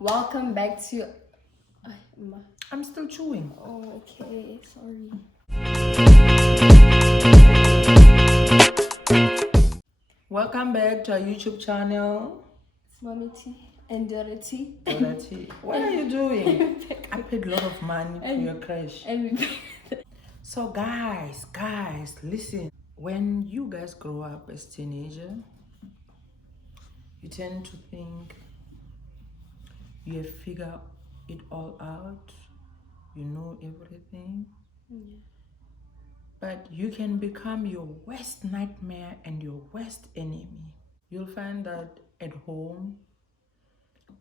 Welcome back to. I'm still chewing. Oh, okay. Sorry. Welcome back to our YouTube channel. It's Mommy T and Dorothy. Dorothy, what are you doing? I paid a lot of money for your crash. And So guys, listen. When you guys grow up as teenager, you tend to think you have figured it all out. You know everything. But you can become your worst nightmare and your worst enemy. You'll find that at home,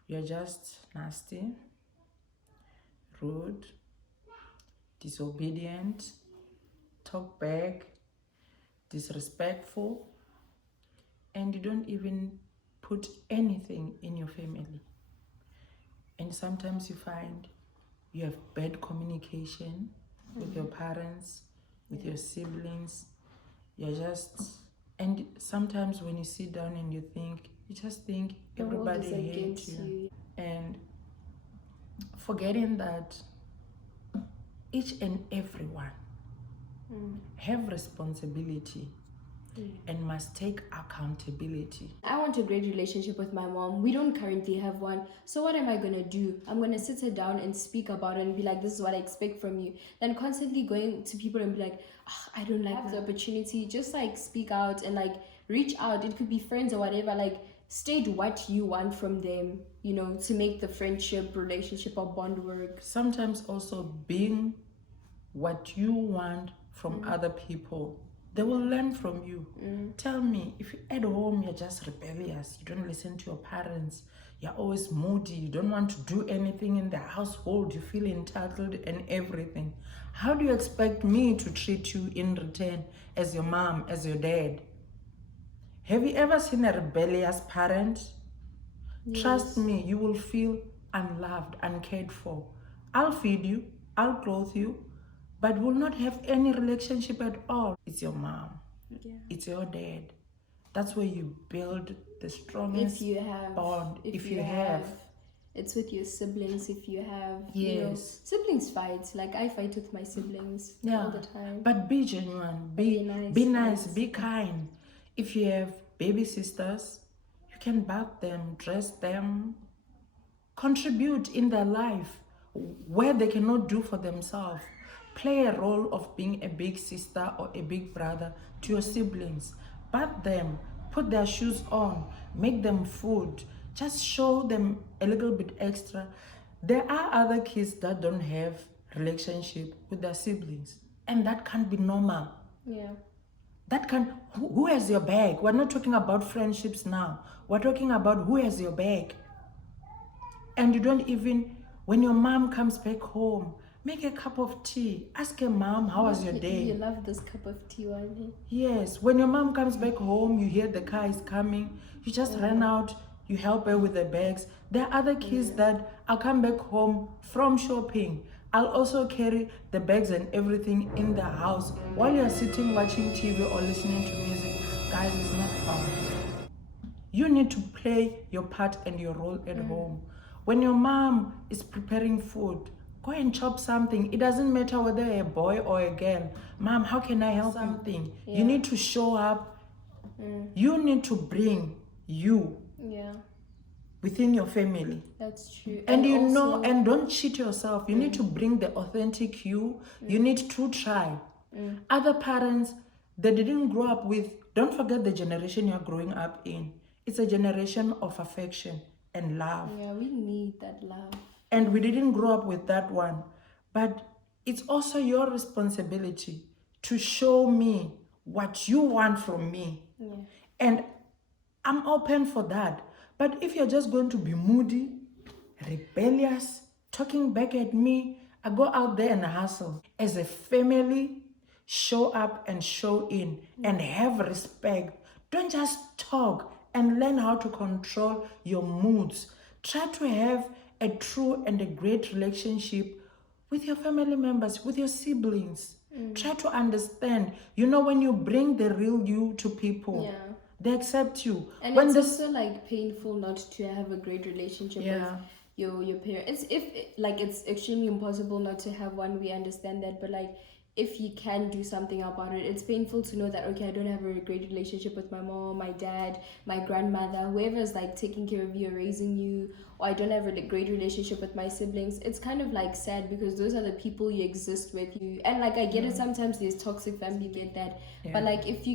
you're just nasty, rude, disobedient, talk back, disrespectful, and you don't even put anything in your family. And sometimes you find you have bad communication with your parents, with your siblings. You're just, and sometimes when you sit down and you just think everybody hates you. And forgetting that each and everyone have responsibility and must take accountability. I want a great relationship with my mom. We don't currently have one. So what am I going to do? I'm going to sit her down and speak about it and be like, this is what I expect from you. Then constantly going to people and be like, I don't like the opportunity. Just like speak out and like reach out. It could be friends or whatever. Like state what you want from them, you know, to make the friendship, relationship or bond work. Sometimes also being what you want from other people. They will learn from you. Tell me, if at home you're just rebellious, you don't listen to your parents, you're always moody, you don't want to do anything in the household, you feel entitled and everything. How do you expect me to treat you in return as your mom, as your dad? Have you ever seen a rebellious parent? Yes. Trust me, you will feel unloved, uncared for. I'll feed you, I'll clothe you, but will not have any relationship at all. It's your mom. Yeah. It's your dad. That's where you build the strongest bond. If you have. It's with your siblings if you have. Yes. You know, siblings fight. Like I fight with my siblings all the time. But be genuine. Be nice. Be kind. If you have baby sisters, you can bath them, dress them, contribute in their life where they cannot do for themselves. Play a role of being a big sister or a big brother to your siblings. Bath them, put their shoes on, make them food. Just show them a little bit extra. There are other kids that don't have relationship with their siblings, and that can't be normal. Yeah. That can, who has your back? We're not talking about friendships now. We're talking about who has your back. And you don't even, when your mom comes back home, make a cup of tea. Ask her, Mom, how was your day? You love this cup of tea, Wale. Yes. When your mom comes back home, you hear the car is coming. You just run out. You help her with the bags. There are other kids that I'll come back home from shopping. I'll also carry the bags and everything in the house while you're sitting watching TV or listening to music. Guys, it's not fun. You need to play your part and your role at home. When your mom is preparing food, go and chop something. It doesn't matter whether you're a boy or a girl. Mom, how can I help something? You need to show up. You need to bring you within your family. That's true. And you also know, and don't cheat yourself. You need to bring the authentic you. You need to try. Other parents, they didn't grow up with, don't forget the generation you're growing up in. It's a generation of affection and love. Yeah, we need that love. And we didn't grow up with that one. But it's also your responsibility to show me what you want from me. Yeah. And I'm open for that. But if you're just going to be moody, rebellious, talking back at me, I go out there and hustle. As a family, show up and show in and have respect. Don't just talk, and learn how to control your moods. Try to have a true and a great relationship with your family members, with your siblings. Try to understand. You know, when you bring the real you to people, they accept you. And when it's also like painful not to have a great relationship with your parents. If like it's extremely impossible not to have one, we understand that, but like if you can do something about it, it's painful to know that okay, I don't have a great relationship with my mom, my dad, my grandmother, whoever is like taking care of you or raising you, or I don't have a great relationship with my siblings. It's kind of like sad because those are the people you exist with. You and like I get it, sometimes there's toxic family, get that, but like if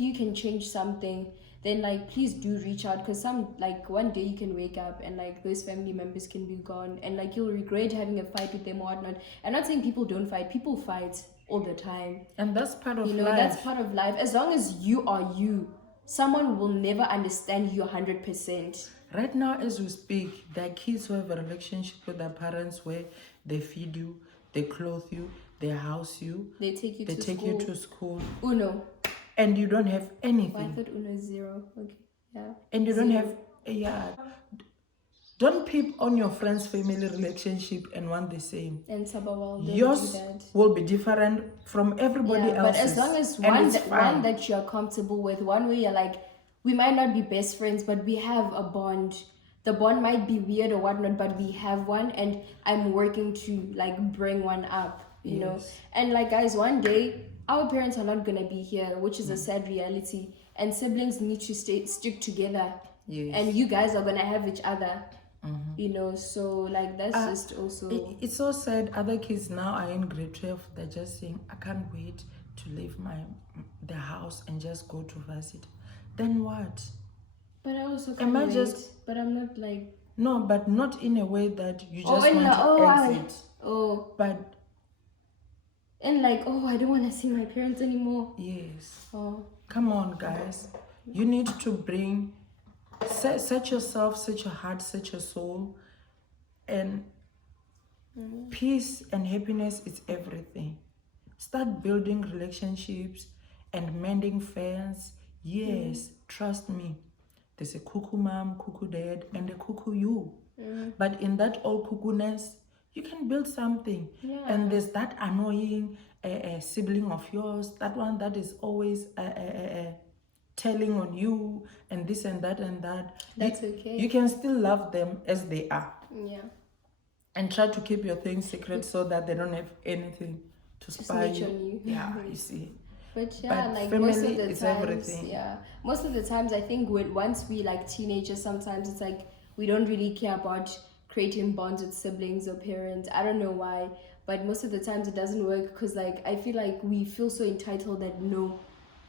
you can change something, then like please do reach out, because some like one day you can wake up and like those family members can be gone and like you'll regret having a fight with them or whatnot. I'm not saying people don't fight, people fight all the time, And that's part of you know, life. that's part of life. As long as you are you, someone will never understand you 100%. Right now, as we speak, there are kids who have a relationship with their parents where they feed you, they clothe you, they house you, They take you they to take school. you to school, Uno. and you don't have Oh, I anything. thought Uno is 0. Okay, yeah. And you don't Zero. have, yeah. Don't peep on your friend's family relationship and want the same. And Sabawal, don't Yours do that. will be different from everybody Yeah, but else's. as long as and one it's that, fine. one that you're comfortable with, one where you're like, we might not be best friends, but we have a bond. The bond might be weird or whatnot, but we have one, and I'm working to like bring one up, you know. And like guys, one day our parents are not gonna be here, which is a sad reality. And siblings need to stick together. Yes. And you guys are gonna have each other. You know, so like that's just also It's so sad. Other kids now are in grade 12. They're just saying, I can't wait to leave the house and just go to varsity. Then what? But I also Am I can't just- wait. But I'm not like No, but not in a way that you just in want the- to oh, exit. But and like I don't want to see my parents anymore. yes. Oh, Come on, guys. You need to bring, set yourself, set your heart, set your soul. And peace and happiness is everything. Start building relationships and mending fans. Yes, trust me. There's a cuckoo mom, cuckoo dad, and a cuckoo you. But in that all cuckoo-ness, you can build something. Yeah. And there's that annoying sibling of yours, that one that is always telling on you and this and that and that. That's okay. You can still love them as they are. yeah. And try to keep your things secret so that they don't have anything to spy snitch on you. Yeah, you see. But yeah, But like family most of the is times, everything. yeah, most of the times I think once we like teenagers, sometimes it's like we don't really care about creating bonds with siblings or parents. I don't know why, but most of the times it doesn't work because like I feel like we feel so entitled that no,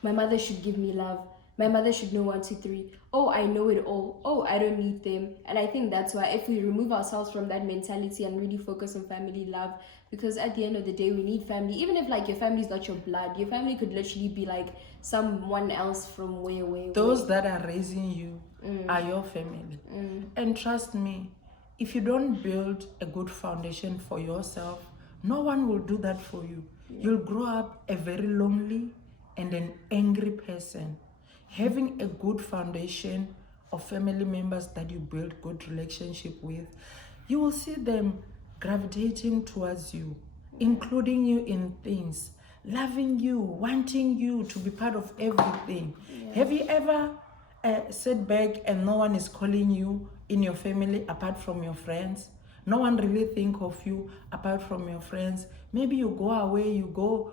my mother should give me love. My mother should know 1, 2, 3. Oh, I know it all. Oh, I don't need them. And I think that's why if we remove ourselves from that mentality and really focus on family love, because at the end of the day, we need family. Even if like your family is not your blood, your family could literally be like someone else from way. Those that are raising you are your family. And trust me, if you don't build a good foundation for yourself, no one will do that for you. You'll grow up a very lonely and an angry person. Having a good foundation of family members that you build good relationship with, you will see them gravitating towards you, including you in things, loving you, wanting you to be part of everything. Have you ever sat back and no one is calling you in your family apart from your friends? No one really think of you apart from your friends. Maybe you go away, you go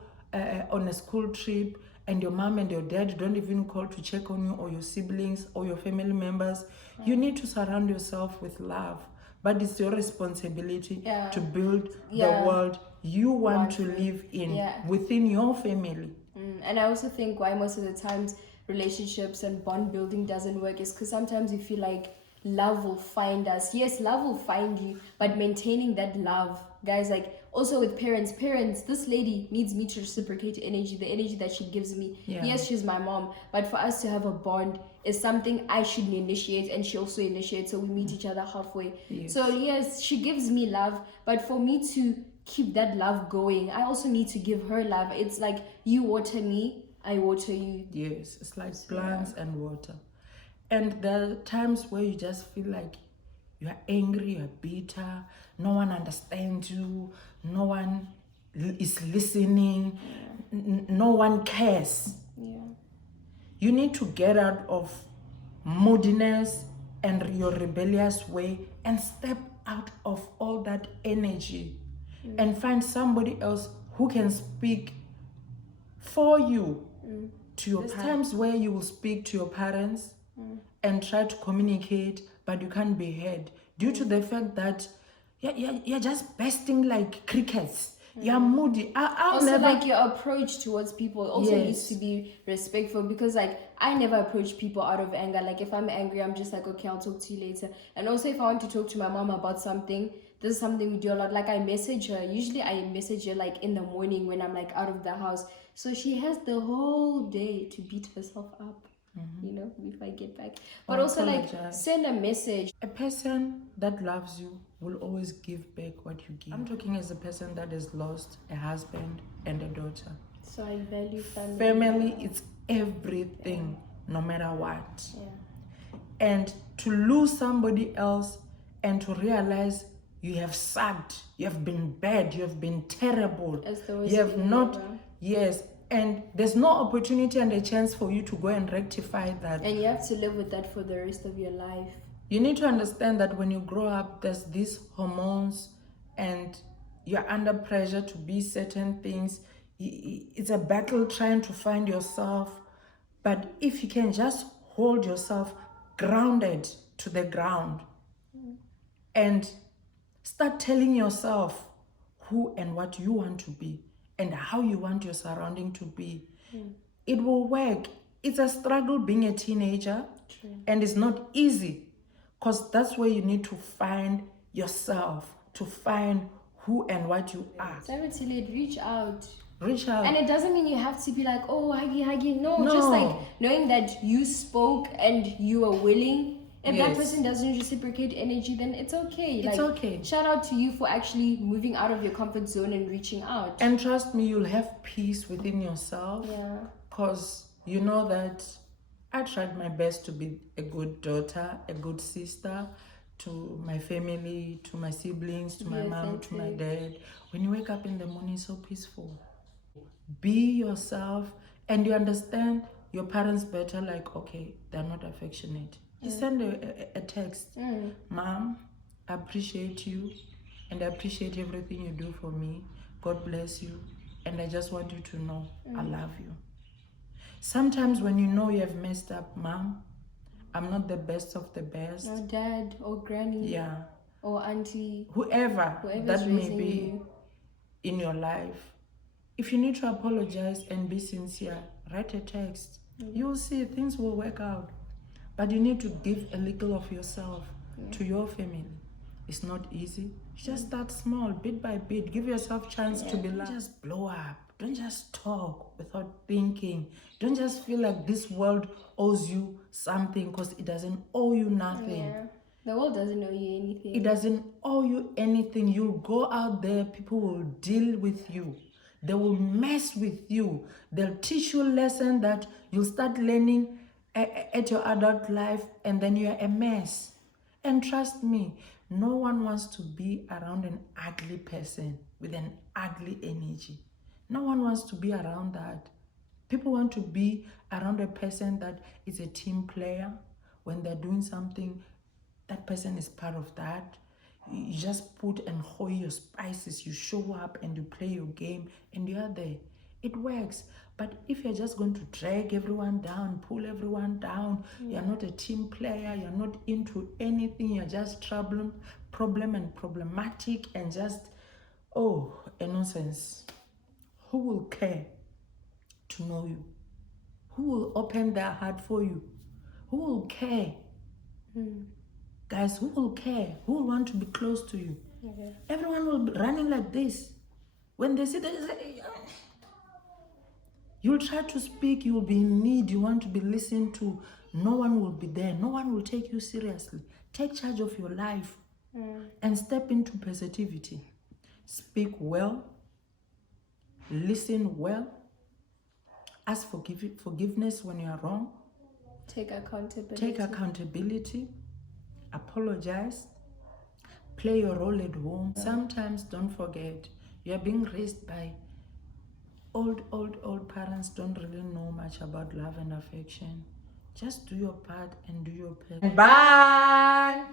on a school trip, and your mom and your dad don't even call to check on you, or your siblings or your family members. You need to surround yourself with love, but it's your responsibility to build the world you want to live in within your family. And I also think why most of the times relationships and bond building doesn't work is because sometimes we feel like love will find us. Yes, love will find you, but maintaining that love, guys, like also with parents, this lady needs me to reciprocate the energy that she gives me. Yes, she's my mom, but for us to have a bond is something I should initiate and she also initiates, so we meet each other halfway. So yes, she gives me love, but for me to keep that love going, I also need to give her love. It's like you water me, I water you. Yes, it's like plants and water. And there are times where you just feel like you are angry, you're bitter, no one understands you, no one is listening, no one cares. You need to get out of moodiness and your rebellious way and step out of all that energy and find somebody else who can speak for you to your parents. Times where you will speak to your parents and try to communicate, but you can't be heard due to the fact that you're just bursting like crickets. You're moody. I'll Also, never... like your approach towards people also Yes. needs to be respectful, because like I never approach people out of anger. Like if I'm angry, I'm just like, okay, I'll talk to you later. And also if I want to talk to my mom about something, this is something we do a lot. Like I message her. Usually I message her like in the morning when I'm like out of the house. So she has the whole day to beat herself up, you know, if I get back. But also like send a message. A person that loves you will always give back what you give. I'm talking as a person that has lost a husband and a daughter. So I value family. Family is everything, no matter what. Yeah. And to lose somebody else and to realize you have sucked, you have been bad, you have been terrible, As the worst you have thing not, ever. yes, and there's no opportunity and a chance for you to go and rectify that. And you have to live with that for the rest of your life. You need to understand that when you grow up, there's these hormones and you're under pressure to be certain things. It's a battle trying to find yourself. But if you can just hold yourself grounded to the ground and start telling yourself who and what you want to be and how you want your surrounding to be, it will work. It's a struggle being a teenager. True. And it's not easy, because that's where you need to find yourself, to find who and what you are. Never too late. Reach out. Reach out. And it doesn't mean you have to be like, oh, huggy. No, No. just like knowing that you spoke and you were willing. If that Yes. person doesn't reciprocate energy, then it's okay. It's okay. Shout out to you for actually moving out of your comfort zone and reaching out. And trust me, you'll have peace within yourself. Yeah. Because you know that I tried my best to be a good daughter, a good sister to my family, to my siblings, to my Be mom, to my authentic. dad. When you wake up in the morning, it's so peaceful. Be yourself, and you understand your parents better. Like, okay, they're not affectionate. You send a text. Mom, I appreciate you and I appreciate everything you do for me. God bless you. And I just want you to know I love you. Sometimes when you know you have messed up, Mom, I'm not the best of the best. Or dad or granny. Yeah. Or auntie. Whoever Whoever's that may raising be you. in your life. If you need to apologize and be sincere, write a text. You will see things will work out. But you need to give a little of yourself to your family. It's not easy. Just start small, bit by bit. Give yourself chance to be loved. Don't just blow up. Don't just talk without thinking. Don't just feel like this world owes you something, because it doesn't owe you nothing. Yeah. The world doesn't owe you anything. It doesn't owe you anything. You'll go out there, people will deal with you. They will mess with you. They'll teach you a lesson that you'll start learning at your adult life, and then you're a mess. And trust me, no one wants to be around an ugly person with an ugly energy. No one wants to be around that. People want to be around a person that is a team player. When they're doing something, that person is part of that. You just put and hold your spices, you show up and you play your game and you're there. It works. But if you're just going to drag everyone down, pull everyone down, you're not a team player, you're not into anything, you're just problem and problematic and just, a nonsense. Who will care to know you? Who will open their heart for you? Who will care? Guys, who will care? Who will want to be close to you? Okay. Everyone will be running like this. When they see that, they say, you'll try to speak, you'll be in need, you want to be listened to. No one will be there. No one will take you seriously. Take charge of your life and step into positivity. Speak well. Listen well. Ask for forgiveness when you are wrong. Take accountability. Take accountability. Apologize. Play your role at home. Sometimes don't forget, you are being raised by old parents. Don't really know much about love and affection. Just do your part and do your part. Bye.